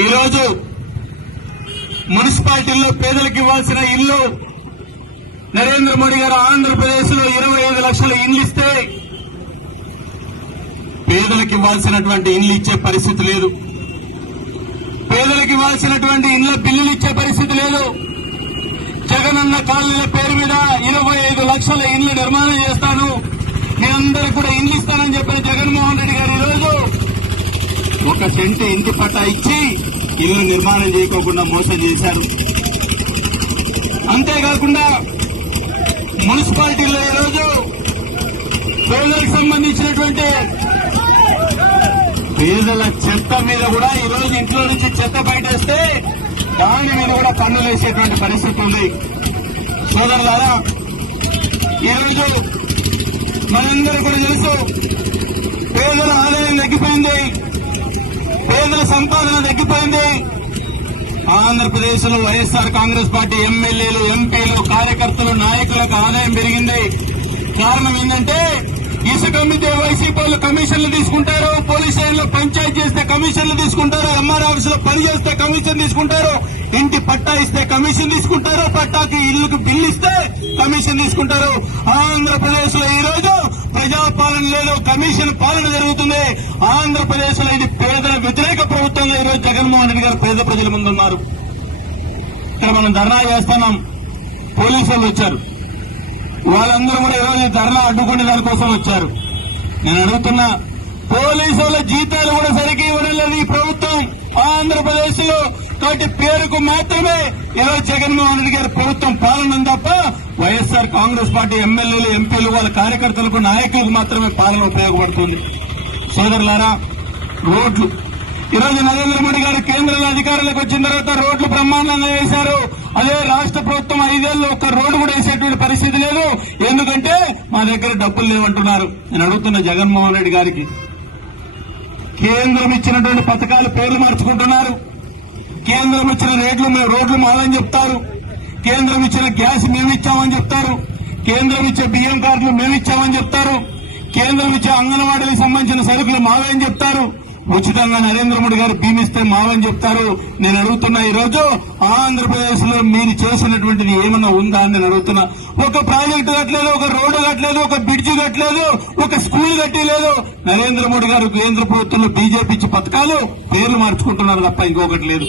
ఈరోజు మున్సిపాలిటీల్లో పేదలకు ఇవ్వాల్సిన ఇల్లు నరేంద్ర మోడీ గారు ఆంధ్రప్రదేశ్లో ఇరవై ఐదు లక్షల ఇండ్లు ఇస్తే పేదలకు ఇవ్వాల్సినటువంటి ఇండ్లు ఇచ్చే పరిస్థితి లేదు. పేదలకు ఇవ్వాల్సినటువంటి ఇండ్ల బిల్లులు ఇచ్చే పరిస్థితి లేదు. జగనన్న కాలనీల పేరు మీద ఇరవై ఐదు లక్షల ఇండ్లు నిర్మాణం చేస్తాను. మీ అందరికి కూడా ఇండ్లు ఇస్తానని చెప్పిన జగన్మోహన్ రెడ్డి గారు ఈరోజు ఒక సెంటు ఇంటి పట్టా ఇచ్చి ఇల్లు నిర్మాణం చేయకోకుండా మోసం చేశారు. అంతేకాకుండా మున్సిపాలిటీలో ఈరోజు పేదలకు సంబంధించినటువంటి పేదల చెత్త మీద కూడా ఈ రోజు ఇంట్లో నుంచి చెత్త బయటేస్తే దాని మీద కూడా పన్నులు వేసేటువంటి పరిస్థితి ఉంది. సోదరులారా ఈరోజు మనందరూ కూడా తెలుసు పేదల ఆదాయం తగ్గిపోయింది. కేంద్ర సంపాదన తగ్గిపోయింది. ఆంధ్రప్రదేశ్లో వైఎస్ఆర్ కాంగ్రెస్ పార్టీ ఎమ్మెల్యేలు ఎంపీలు కార్యకర్తలు నాయకులకు ఆదాయం పెరిగింది. కారణం ఏంటంటే ఇసుక అమ్మితే వైసీపీ కమిషన్లు తీసుకుంటారు పోలీస్ స్టేషన్లో పంచాయతీ చేస్తే కమిషన్లు తీసుకుంటారు ఎంఆర్ ఆఫీస్లో పని చేస్తే కమిషన్ తీసుకుంటారు ఇంటి పట్టా ఇస్తే కమిషన్ తీసుకుంటారు పట్టాకి ఇల్లుకు బిల్లు ఇస్తే కమిషన్ తీసుకుంటారు. ఆంధ్రప్రదేశ్లో ఈ రోజు ప్రజాపాలన లేదు కమిషన్ పాలన జరుగుతుంది. ఆంధ్రప్రదేశ్లో ఇది పేద వ్యతిరేక ప్రభుత్వంగా జగన్మోహన్ రెడ్డి గారు పేద ప్రజల ముందు ఉన్నారు. ఇక్కడ మనం ధర్నా చేస్తున్నాం. పోలీసు వాళ్ళు వచ్చారు. వాళ్ళందరూ కూడా ఈరోజు ధర్నా అడ్డుకునే దానికోసం వచ్చారు. నేను అడుగుతున్నా పోలీసు వాళ్ళ జీతాలు కూడా సరిగ్గా ఇవ్వడం లేదు ఈ ప్రభుత్వం. ఆంధ్రప్రదేశ్లో కాబట్టి పేరుకు మాత్రమే ఈరోజు జగన్మోహన్ రెడ్డి గారి ప్రభుత్వం పాలన తప్ప వైఎస్ఆర్ కాంగ్రెస్ పార్టీ ఎమ్మెల్యేలు ఎంపీలు వాళ్ళ కార్యకర్తలకు నాయకులకు మాత్రమే పాలన ఉపయోగపడుతుంది. సోదరులారా రోడ్లు ఈరోజు నరేంద్ర మోడీ గారు కేంద్రంలో అధికారంలోకి వచ్చిన తర్వాత రోడ్లు బ్రహ్మాండంగా వేశారు. అదే రాష్ట్ర ప్రభుత్వం ఐదేళ్ళు ఒక్క రోడ్డు కూడా వేసేటువంటి పరిస్థితి లేదు. ఎందుకంటే మా దగ్గర డబ్బులు లేవంటున్నారు. నేను అడుగుతున్న జగన్మోహన్ రెడ్డి గారికి. కేంద్రం ఇచ్చినటువంటి పథకాలు పేర్లు మార్చుకుంటున్నారు. కేంద్రం ఇచ్చిన రేట్లు మేము రోడ్లు మాలని చెప్తారు. కేంద్రం ఇచ్చిన గ్యాస్ మేము ఇచ్చామని చెప్తారు. కేంద్రం ఇచ్చే బియ్యం కార్డులు మేము ఇచ్చామని చెప్తారు. కేంద్రం ఇచ్చే అంగన్వాడీలకు సంబంధించిన సరుకులు మావని చెప్తారు. ఉచితంగా నరేంద్ర మోడీ గారు భీమిస్తే మావని చెప్తారు. నేను అడుగుతున్నా ఈ రోజు ఆంధ్రప్రదేశ్లో మీరు చేసినటువంటిది ఏమన్నా ఉందా అని నేను అడుగుతున్నా. ఒక ప్రాజెక్టు కట్టలేదు ఒక రోడ్డు కట్టలేదు ఒక బ్రిడ్జి కట్టలేదు ఒక స్కూల్ కట్టలేదు. నరేంద్ర మోడీ గారు కేంద్ర ప్రభుత్వంలో బీజేపీ ఇచ్చే పథకాలు పేర్లు మార్చుకుంటున్నారు తప్ప ఇంకొకటి లేదు.